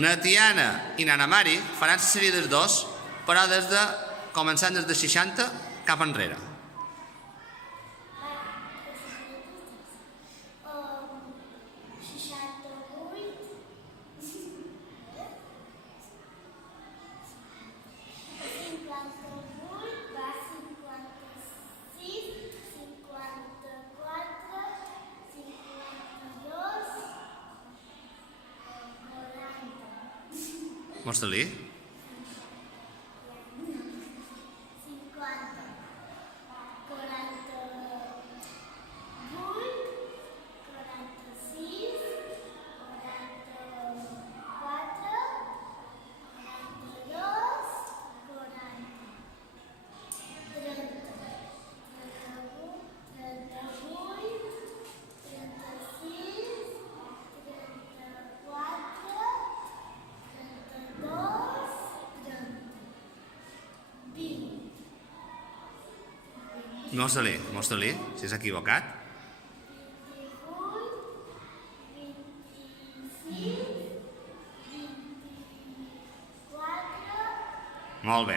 Na Tiana i na Mari faran la sèrie dels dos, però començant des de 60 cap enrere. Mostra-li. Mostra-li, si s'ha equivocat. Molt bé.